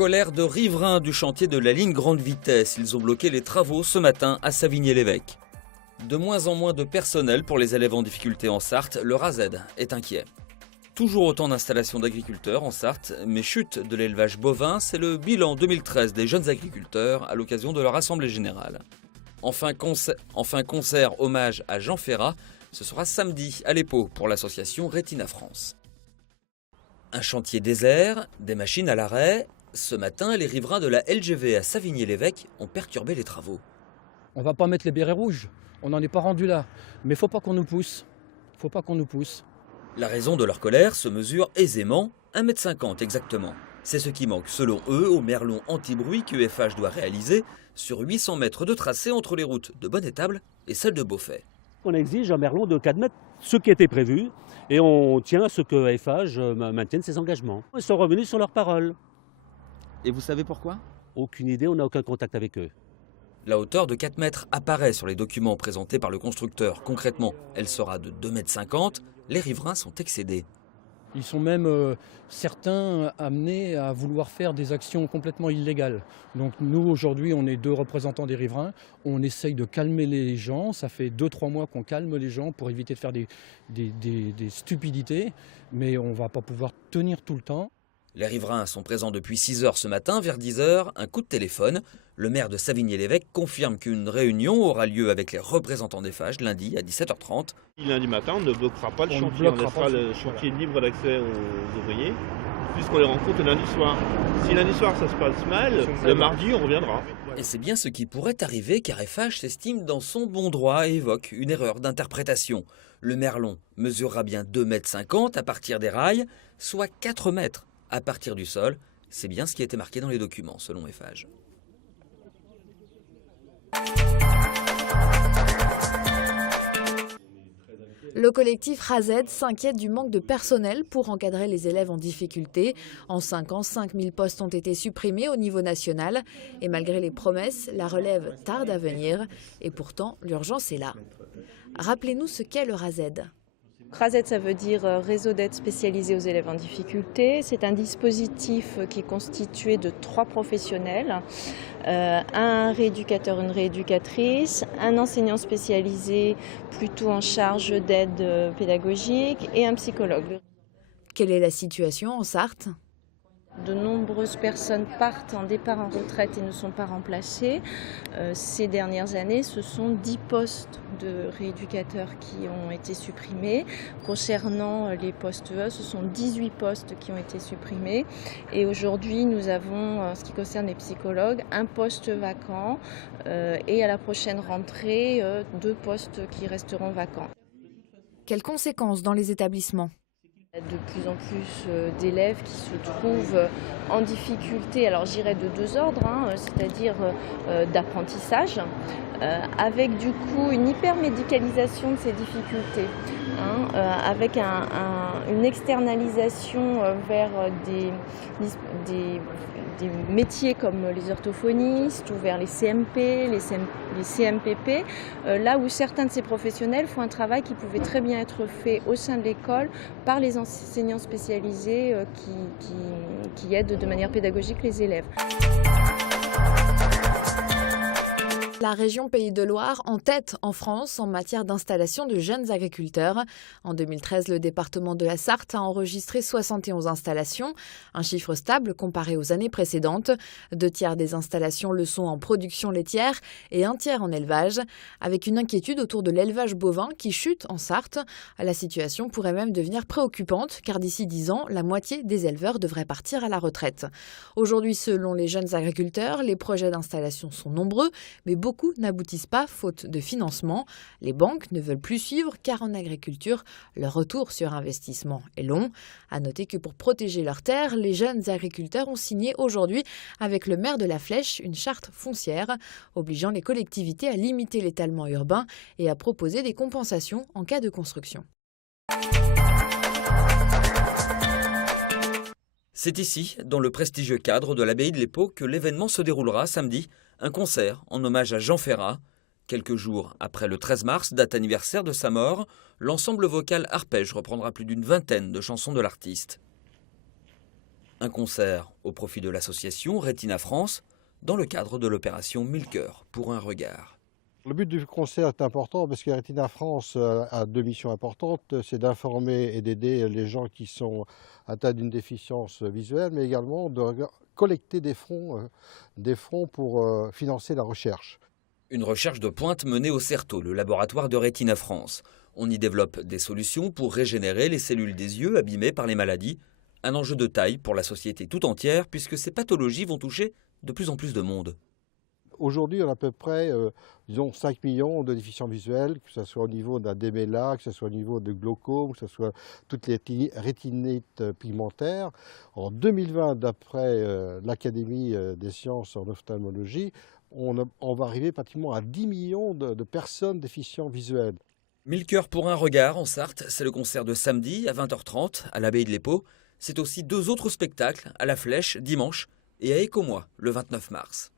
Colère de riverains du chantier de la ligne grande vitesse. Ils ont bloqué les travaux ce matin à Savigny-l'Évêque. De moins en moins de personnel pour les élèves en difficulté en Sarthe, le RASED est inquiet. Toujours autant d'installations d'agriculteurs en Sarthe, mais chute de l'élevage bovin, c'est le bilan 2013 des jeunes agriculteurs à l'occasion de leur assemblée générale. Enfin, concert hommage à Jean Ferrat, ce sera samedi à l'Épau pour l'association Rétina France. Un chantier désert, des machines à l'arrêt. Ce matin, les riverains de la LGV à Savigny-l'Évêque ont perturbé les travaux. On ne va pas mettre les bérets rouges, on n'en est pas rendu là. Mais il ne faut pas qu'on nous pousse. La raison de leur colère se mesure aisément, 1,50 m exactement. C'est ce qui manque, selon eux, au merlon anti-bruit qu'UFH doit réaliser sur 800 mètres de tracé entre les routes de Bonnétable et celles de Beaufait. On exige un merlon de 4 mètres, ce qui était prévu, et on tient à ce que UFH maintienne ses engagements. Ils sont revenus sur leurs paroles. Et vous savez pourquoi ? Aucune idée, on n'a aucun contact avec eux. La hauteur de 4 mètres apparaît sur les documents présentés par le constructeur. Concrètement, elle sera de 2,50 m. Les riverains sont excédés. Ils sont même certains amenés à vouloir faire des actions complètement illégales. Donc nous, aujourd'hui, on est 2 représentants des riverains. On essaye de calmer les gens. Ça fait 2-3 mois qu'on calme les gens pour éviter de faire des stupidités. Mais on ne va pas pouvoir tenir tout le temps. Les riverains sont présents depuis 6 h ce matin. Vers 10 h, un coup de téléphone. Le maire de Savigny-l'Évêque confirme qu'une réunion aura lieu avec les représentants d'EFH lundi à 17 h 30. Lundi matin, on ne bloquera pas le chantier. On laissera le chantier libre d'accès aux ouvriers, puisqu'on les rencontre le lundi soir. Si lundi soir ça se passe mal, le mardi on reviendra. Et c'est bien ce qui pourrait arriver car FH s'estime dans son bon droit et évoque une erreur d'interprétation. Le merlon mesurera bien 2,50 m à partir des rails, soit 4 mètres à partir du sol. C'est bien ce qui a été marqué dans les documents, selon FH. Le collectif RASED s'inquiète du manque de personnel pour encadrer les élèves en difficulté. En 5 ans, 5000 postes ont été supprimés au niveau national. Et malgré les promesses, la relève tarde à venir. Et pourtant, l'urgence est là. Rappelez-nous ce qu'est le RASED. RASED, ça veut dire Réseau d'aide spécialisée aux élèves en difficulté. C'est un dispositif qui est constitué de 3 professionnels, un rééducateur, une rééducatrice, un enseignant spécialisé plutôt en charge d'aide pédagogique et un psychologue. Quelle est la situation en Sarthe ? De nombreuses personnes partent en départ en retraite et ne sont pas remplacées. Ces dernières années, ce sont 10 postes de rééducateurs qui ont été supprimés. Concernant les postes E, ce sont 18 postes qui ont été supprimés. Et aujourd'hui, nous avons, en ce qui concerne les psychologues, un poste vacant et à la prochaine rentrée, 2 postes qui resteront vacants. Quelles conséquences dans les établissements ? Il y a de plus en plus d'élèves qui se trouvent en difficulté, alors j'irais de 2 ordres, c'est-à-dire d'apprentissage, avec du coup une hypermédicalisation de ces difficultés, avec une externalisation vers des métiers comme les orthophonistes ou vers les CMP, les CMPP, là où certains de ces professionnels font un travail qui pouvait très bien être fait au sein de l'école par les enseignants spécialisés qui aident de manière pédagogique les élèves. La région Pays de Loire en tête en France en matière d'installation de jeunes agriculteurs. En 2013, le département de la Sarthe a enregistré 71 installations, un chiffre stable comparé aux années précédentes. 2 tiers des installations le sont en production laitière et 1 tiers en élevage, avec une inquiétude autour de l'élevage bovin qui chute en Sarthe. La situation pourrait même devenir préoccupante car d'ici 10 ans, la moitié des éleveurs devraient partir à la retraite. Aujourd'hui, selon les jeunes agriculteurs, les projets d'installation sont nombreux, mais beaucoup n'aboutissent pas faute de financement. Les banques ne veulent plus suivre car en agriculture, leur retour sur investissement est long. À noter que pour protéger leurs terres, les jeunes agriculteurs ont signé aujourd'hui avec le maire de La Flèche une charte foncière obligeant les collectivités à limiter l'étalement urbain et à proposer des compensations en cas de construction. C'est ici, dans le prestigieux cadre de l'abbaye de l'Épau, que l'événement se déroulera samedi. Un concert en hommage à Jean Ferrat. Quelques jours après le 13 mars, date anniversaire de sa mort, l'ensemble vocal Arpège reprendra plus d'une vingtaine de chansons de l'artiste. Un concert au profit de l'association Retina France dans le cadre de l'opération 1000 cœurs pour un regard. Le but du concert est important parce que Retina France a deux missions importantes. C'est d'informer et d'aider les gens qui sont atteints d'une déficience visuelle, mais également de collecter des fonds pour financer la recherche. Une recherche de pointe menée au CERTO, le laboratoire de Retina France. On y développe des solutions pour régénérer les cellules des yeux abîmées par les maladies. Un enjeu de taille pour la société tout entière puisque ces pathologies vont toucher de plus en plus de monde. Aujourd'hui, on a à peu près 5 millions de déficients visuels, que ce soit au niveau d'un déméla, que ce soit au niveau de glaucome, que ce soit toutes les rétinites pigmentaires. En 2020, d'après l'Académie des sciences en ophtalmologie, on va arriver pratiquement à 10 millions de personnes déficients visuels. 1000 cœurs pour un regard en Sarthe, c'est le concert de samedi à 20h30 à l'abbaye de l'Épau. C'est aussi 2 autres spectacles à la Flèche dimanche et à Écomois le 29 mars.